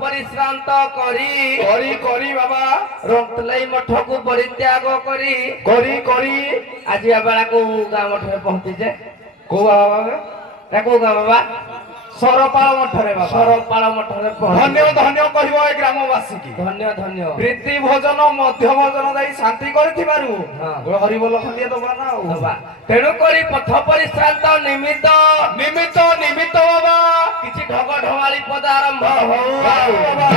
परिश्रांत करी बाबा रंगतलाई मठ को परित्याग करी आज बेला को गाँ मठ में पहुंची जे को बाबा सरपाल मठ रे बाबा सरपाल मठ रे धन्य धन्य कहबो ए ग्रामवासी की धन्य धन्य प्रीति भोजन मध्य भोजन दई शांति करथिबारु हरि बोल खंडिया दबा ना बाबा तेणु करी पथ परिश्रांत निमित्त बाबा किछि ढग ढमाली पद आरंभ हो बाबा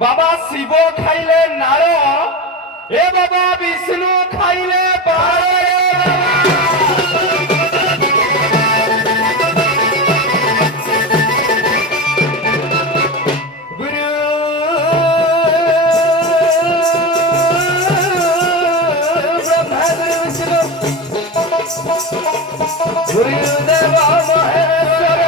बाबा शिव खाइले नार ए बाबा विष्णु खाइले गुरु ब्रह्मा विष्णु गुरुदेव महेश्वर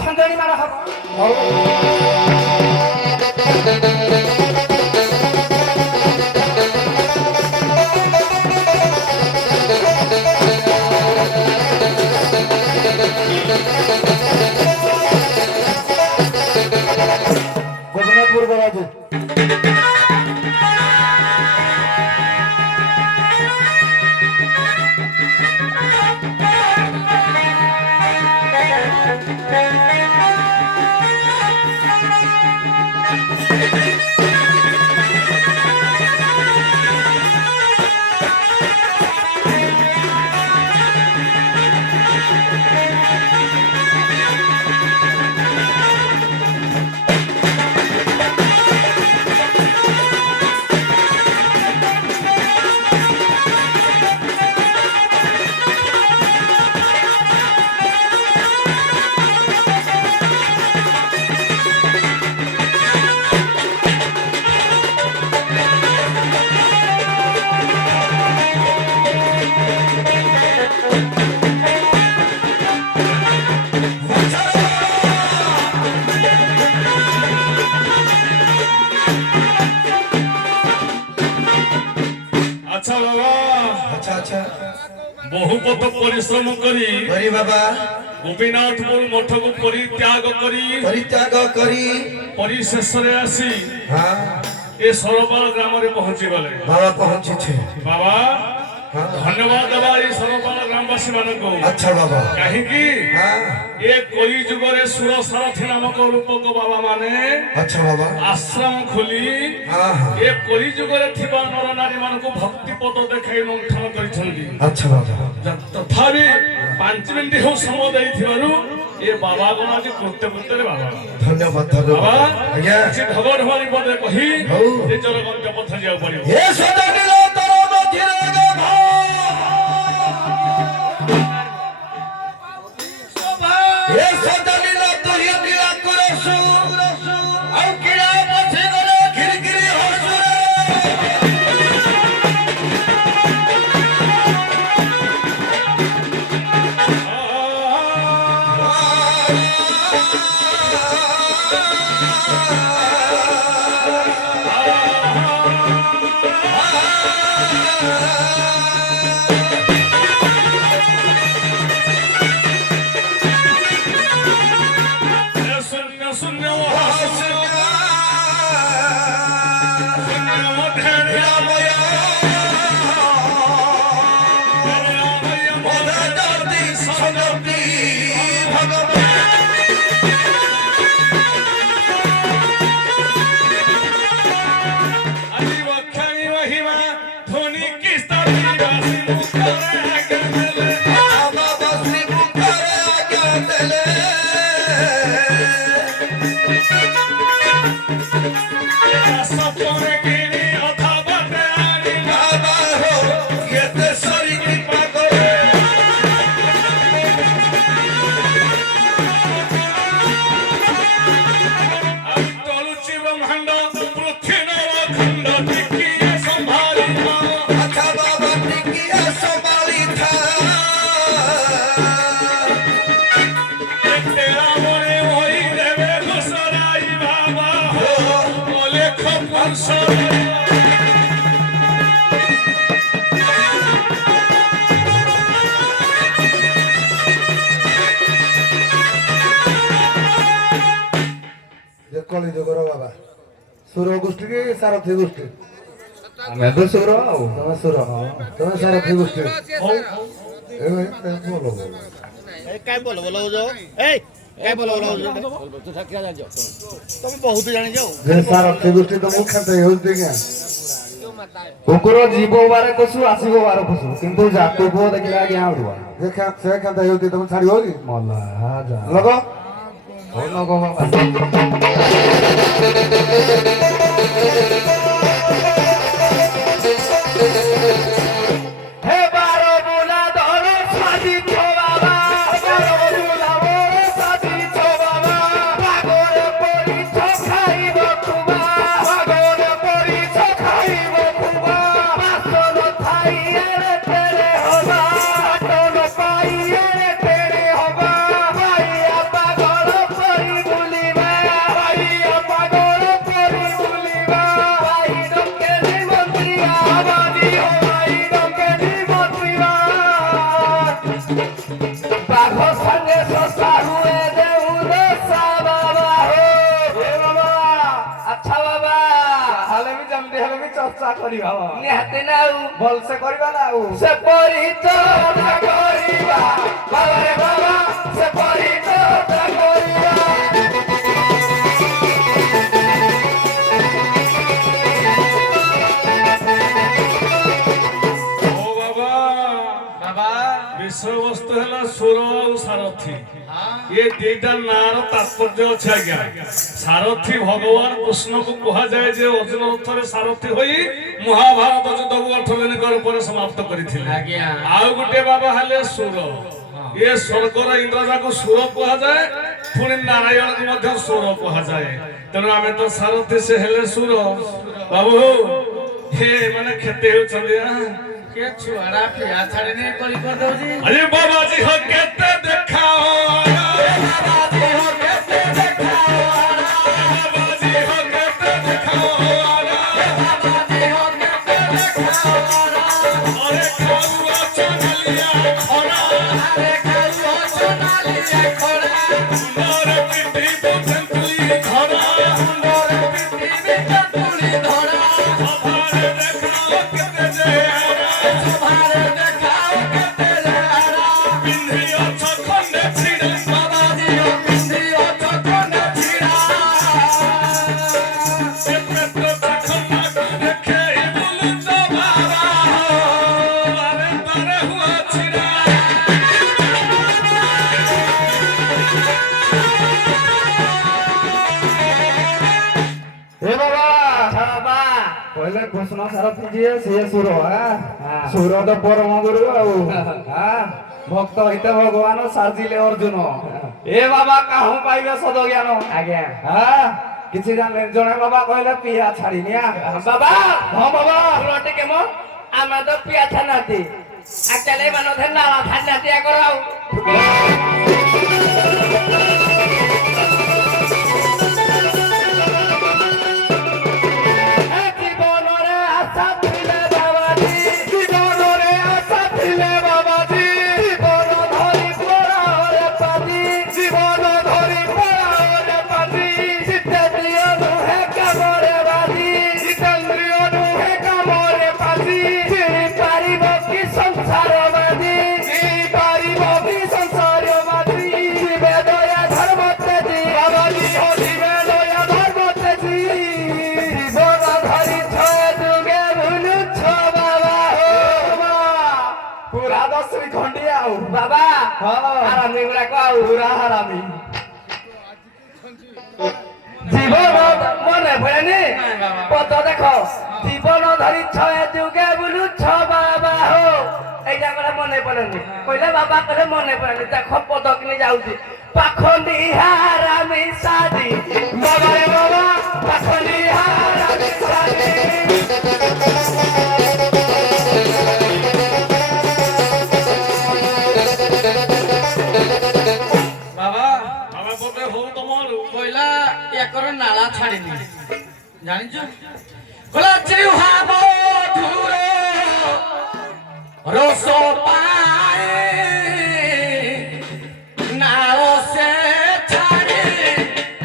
खंजनी मारा गोपनाथपुर बाबू আচ্ছা বাবা আচ্ছা আচ্ছা বহু পথ পরিশ্রম করি করি বাবা গোপীনাথপুর মঠକୁ পরিত্যাগ করি পরিত্যাগ করি পরিশেষরে আসি হ্যাঁ এ সরোবর গ্রামে পৌঁছি গলে বাবা পৌঁছেছে বাবা হ্যাঁ ধন্যবাদ দেবা এই সরোবর গ্রামবাসী মানুষ আচ্ছা বাবা কাহিঁকি হ্যাঁ এ কলি যুগরে সুর সারথী নামক রূপক বাবা মানে আচ্ছা বাবা আশ্রম খুলি হ্যাঁ হ্যাঁ এ কলি যুগরে থিবা নর নারী মানুষ ভক্তি পদ দেখাই লুণ্ঠন କରିଛନ୍ତି আচ্ছা বাবা তথাপি 5 মিনিট ହେଉ ସମୟ ଦେଇଥିବାରୁ ଏ ବାବା ଗଣ ଆଜି କୃତ୍ୟ କୃତ୍ୟରେ ବାବା ধন্যবাদ ବାବା ধন্যবাদ আজ্ঞା କିଛି ଢଗ ଢମାଳି ପଦେ କହି ହଉ। ନିଜର ଗନ୍ତବ୍ୟ ପଥ ଯିବାକୁ ପଡିବ ଏ ସଦାନିର ତର ମଝିରେ ଗାଭା ଏ ସଦାନିର ତୁହି କିଳା କରସୁ ଆଉ କିଳା ବସି ଗଲେ ଘିରି ଘିରି ହସୁରେ ଶୂନ୍ୟ ଶୂନ୍ୟ ମହାଶୂନ୍ୟ ଶୂନ୍ୟ ମଧ୍ୟରେ ଆଜି ବକ୍ଷାମି ମହିମା ଧ୍ୱନି କି ସ୍ଥାପିବାସୀ ମୁଖରେ ଆଜ୍ଞା ଦେଲେ ସପନେ କିଣି ଅଧା ବାଟେ ଆଣି ଆଉ ଟଳୁଛି ବ୍ରହ୍ମାଣ୍ଡ ପୃଥ୍ୱୀ ନବଖଣ୍ଡ ଟିକିଏ ସମ୍ଭାଳିବ ତେରା ମনে ହୋଇ ଦେବେ ଘୋଷରାଇ ବାବା ହୋ ଅଲେଖ ପୁରୁଷ କଳି ଯୁଗର ବାବା ସୁର ଗୋଷ୍ଠୀ କି ସାରଥୀ ଗୋଷ୍ଠୀ ଆମେ ତ ସୁର ଆଉ ତମେ ସୁର ତମେ ସାରଥୀ ଗୋଷ୍ଠୀ ହଉ ଏ ଭାଇ ଭଲ ଭଲ काय बोल बोला हो जाओ ए काय बोल बोला हो जाओ तू क्या जान जाओ तुम बहुत जान जाओ যে সারথী গোষ্ঠী তো মুখ খাতে হচ্ছে কি କୁକୁର ଯିବ ବାର କଷୁ ଆସିବ ବାର କଷୁ କିନ୍ତୁ ଜାତୁ ପୁଅ ଦେଖିଲେ ଆଜ୍ଞା ଆଉରୁଆ যে সে খাতে হচ্ছে তুমি ছাড়িব কি ମଲା ଯା ଲଗ ହଉ ନଗ ବାବା ହେ ବାର ବୁଲା ଧର ସାଜି ଛୋ ବାବା ବାର ବୁଲା ମୋର ସାଜି ଛୋ ବାବା ପାଗରେ ପରି ଛୋ ଖାଇବ ଖୁବା ପାଗରେ ପରି ଛୋ ଖାଇବ ଖୁବା ବାସନ ଥାଇ ଏରେ ତେରେ ହବା ବାଟନ ପାଇ ଏରେ ତେରେ ହବା ଭାଇଆ ପାଗଳ ପରି ବୁଲିବା ଭାଇଆ ପାଗଳ ପରି ବୁଲିବା ଭାଇ ଡକେନି ମନ୍ତ୍ରିଆ ବାଜି ହୋ ଭାଇ ଡକେନି ମନ୍ତ୍ରିଆ ବାଘ ସାଙ୍ଗେ ଶଶା ହୁଏ ଦେଉ ଦଶା ବାବା ହୋ ହେ ବାବା ଆଚ୍ଛା ବାବା ହେଲେ ବି ଯେମିତି ହେଲେ ବି ଚର୍ଚ୍ଚା କରିବା ନିହାତି ନା ଆଉ ଭଲସେ କରିବା ନା ଆଉ ସେପରି ଚର୍ଚ୍ଚା କରିବା ବାବା ରେ ବାବା ସେପରି ଚର୍ଚ୍ଚା କରିବା ଓ ବାବା ବାବା ବିଷୟବସ୍ତୁ ହେଲା ସୁର ଆଉ ସାରଥୀ ଏ ଦିଟା ନାଁର ତାତ୍ପର୍ଯ୍ୟ ଅଛି ଆଜ୍ଞା ସାରଥୀ ଭଗବାନ କୃଷ୍ଣକୁ କୁହାଯାଏ ଯେ ଅର୍ଜୁନ ରଥରେ ସାରଥୀ ହୋଇ ମହାଭାରତ ଯୁଦ୍ଧକୁ 8 ଦିନ ପରେ ସମାପ୍ତ କରିଥିଲେ ଆଜ୍ଞା ଆଉ ଗୋଟେ ବାବା ହେଲେ ସୁର ଏ ସ୍ୱର୍ଗର ଇନ୍ଦ୍ରଜାକୁ ସୁର କୁହାଯାଏ ପୁଣି ନାରାୟଣକୁ ମଧ୍ୟ ସୁର କୁହାଯାଏ ତେଣୁ ଆମେ ତ ସାରଥୀ ସେ ହେଲେ ସୁର ବାବୁ ହେ ମାନେ କ୍ଷତି ହେଉଛନ୍ତି के छुआरा पिया छाड़े नहीं करी कर दउजी अरे बाबा जी हो केते देखाओ बाबा जी हो केते देखाओ बाबा जी हो केते देखाओ बाबा जी हो केते देखाओ আরে খাওয়া চনালিয়া খরা আরে খাইও সোনালিয়া খরা সুন্দর পৃথিবী তেঁতুলি ধরা সুন্দর পৃথিবী তেঁতুলি ধরা সভারে দেখাও কেতে যে সভারে দেখাও কেতে যারা পিন্ধিও খন্ডে ছিড়ে বাবাজিও পিন্ধিও চকনে ছিড়া সে পেট খন্ডা দেখে বলু তো বাবা আরে তারে হুয়া ছিড়া এ বাবা বাবা କହିଲେ କୃଷ୍ଣ ସାରଥୀ ଯିଏ ସିଏ ସୁର ହଁ। ସୁର ତ ପରମ ଗୁରୁ ଆଉ ଭକ୍ତ ହେଇତେ ଭଗବାନ ସାଜିଲେ ଅର୍ଜୁନ ଏ ବାବା କାହୁଁ ପାଇବେ ସଦ ଜ୍ଞାନ ଆଜ୍ଞା କିଛି ଜାଣିଲେ ଜଣେ ବାବା କହିଲେ ପିଆ ଛାଡ଼ିନିଆ ବାବା ହଁ ବାବା ଶୁଣ ଟିକେ ମ ଆମେ ତ ପିଆ ଛାଡିନାହାନ୍ତି ଆକ୍ଚୁଆଲି ମାନ ନାଳ ଛାଡିନାହାନ୍ତି ଆଗର ଆଉ ଜୀବନରେ ଆଶା ଥିଲେ ବାବାଜୀ ଜୀବନରେ ଆଶା ଥିଲେ ବାବାଜୀ ଜୀବନ ଧରି ପଳାରେ ପାଜି ଜୀବନ ଧରି ପଳାରେ ପାଜି ଜିତେନ୍ଦ୍ରିୟ ନୁହେଁ କାମରେ ବାଜି ଜିତେନ୍ଦ୍ରିୟ ନୁହେଁ କାମରେ ପାଜି ଚିଣି ପାରିବ କି ସଂସାର ବାଜି ଚିଣି ପାରିବ କି ସଂସାର ବାଜି ଯିବେ ଦୟା ଧର୍ମ ତେଜି ବାବାଜୀ ହୋ ଯିବେ ଦୟା ଧର୍ମ ତେଜି ଜୀବନ ଧରି ଛୟ ଯୁଗେ ବୁଲୁଛ ବାବା ହୋ ପୁରା ଦଶମୀ ଖଣ୍ଡିଆ ଆଉ ବାବା ହଁ ଆରାମୀ ଗୁଡାକ ଆଉ ପୁରା ହାରାମି ଜୀବନ ମନେ ପଡେନି ପଦ ଦେଖ ଜୀବନ ଧରି ଛୟ ଯୁଗେ ବୁଲୁଛ ବାବା ହୋ এইটা করে মনে পড়েনি কইলে বাবা করে মনে পড়েনি দেখো পদ কিনে যাଉଛି পাখন্ডি হারামি সাদি বাবা রে বাবা পাখন্ডি হারামি সাদি বাবা বাবা বলতে হো তোমার কইলা একর নালা ছাড়িনি জানিছ কলা জিহা মধুর রস পায়ে নাল সে ছাড়ি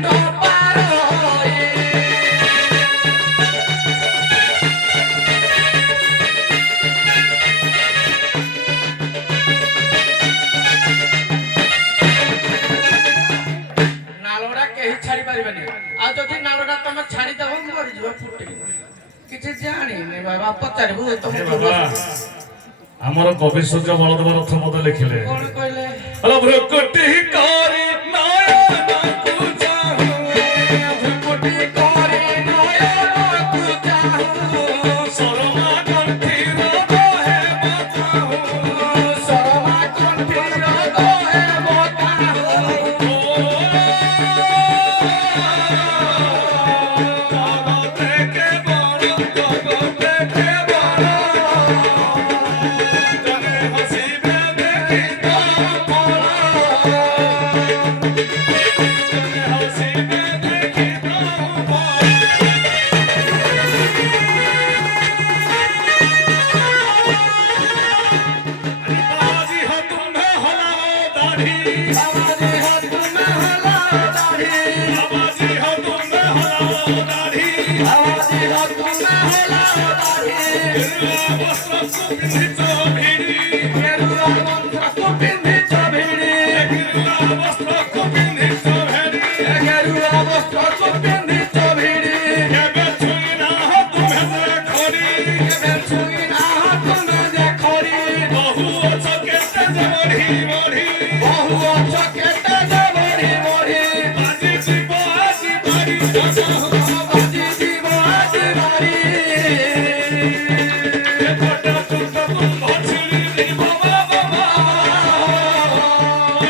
নপারই নালটা কেহি ছাড়ি পারিবেনি আর যদি নালটা তুমি ছাড়ি দেব মরিଯିବ ফুটিକିନା କିଛି ଜାଣିନି ବାବା ପଚାରିବୁ ତମେ ବାବା ଆମର କବି ସୂର୍ଯ୍ୟ ବଳଦେବ ରଥ ପଦ ଲେଖିଲେ କଣ କହିଲେ ହଲ ଭୃକୁଟି କରି ନୟନକୁ ଚାହୁଁ ଭୃକୁଟି କରି ନୟନକୁ ଚାହୁଁ ସରମା କଣ୍ଠିର ବହେ ବତାହୁଁ ଶର୍ମା କଣ୍ଠିର ଦୋହେ ବତାହୁଁ ଜଗତେ କେବଳ ଜଗତେ କେବଳ ଜନେ ହସିବେ ଦେଖି ତମର ଜନେ ହସିବେ ଦେଖି ତମର बाबाजी हो तुम्हें हलाओ दाढ़ी বাবাজি হাত তুমি হলা দাড়ি बाबाजी हो तुम्हें हलाओ दाढ़ी বাবাজি হাত তুমি হলা দাড়ি वस्त्र सुपिंधित भिड़ी গেরুয়া মন্ত্রকু পিন্ধিছ ভিড়ি वस्त्र सुपिंधित भिड़ी গেরুয়া বস্ত্রকু পিন্ধিছ ভিড়ি केबे छुई ना हो तुम्हें से खड़ी কেবে ছুঁই না তুমি যে খড়ি बहु चकेते जे बढ़ी बढ़ी বহু অছ কেটে যে মরি মরি बाजी जीव आजी बाड़ी বাজি জীব আজি মারি एपटा तुम भछली बाबा बाबा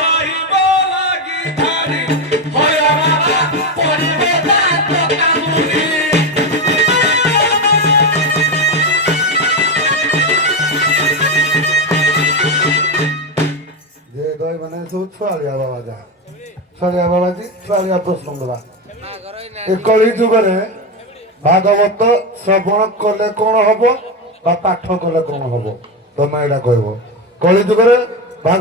आई बोलागी थारी হয় বাবা পড়িবে দাঁত কামুনি যে দই মানে ସବୁ ଛୁଆଳିଆ ବାବା ଯାହା ଛୁଆଳିଆ ବାବାଜୀ ଛୁଆଳିଆ ପ୍ରଶ୍ନ ଦେବା ଏ କଳି ଯୁଗରେ ଭାଗବତ ଶ୍ରବଣ କଲେ କଣ ହବ বা পাঠ কলে কম হব তুমি এটা কইব কলি যুগরে